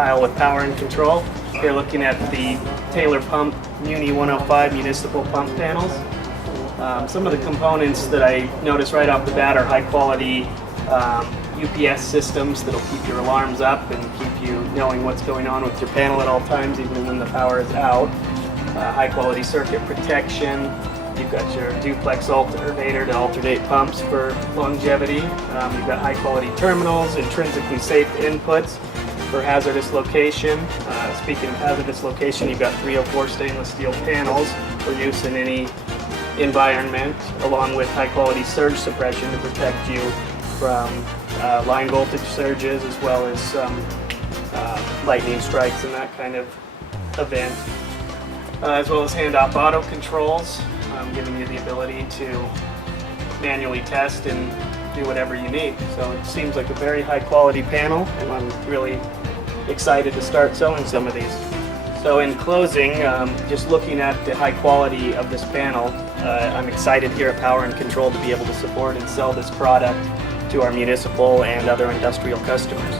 tile with power and control. Here looking at the Taylor Pump MUNI 105 municipal pump panels. Some of the components that I noticed right off the bat are high quality UPS systems that'll keep your alarms up and keep you knowing what's going on with your panel at all times, even when the power is out. High quality circuit protection. You've got your Duplex alternator to alternate pumps for longevity. You've got high quality terminals, intrinsically safe inputs for hazardous location. Speaking of hazardous location, you've got 304 stainless steel panels for use in any environment, along with high quality surge suppression to protect you from line voltage surges, as well as some lightning strikes and that kind of event. As well as handoff auto controls, giving you the ability to manually test and do whatever you need. So it seems like a very high quality panel, and I'm really excited to start selling some of these. So in closing, just looking at the high quality of this panel, I'm excited here at Power and Control to be able to support and sell this product to our municipal and other industrial customers.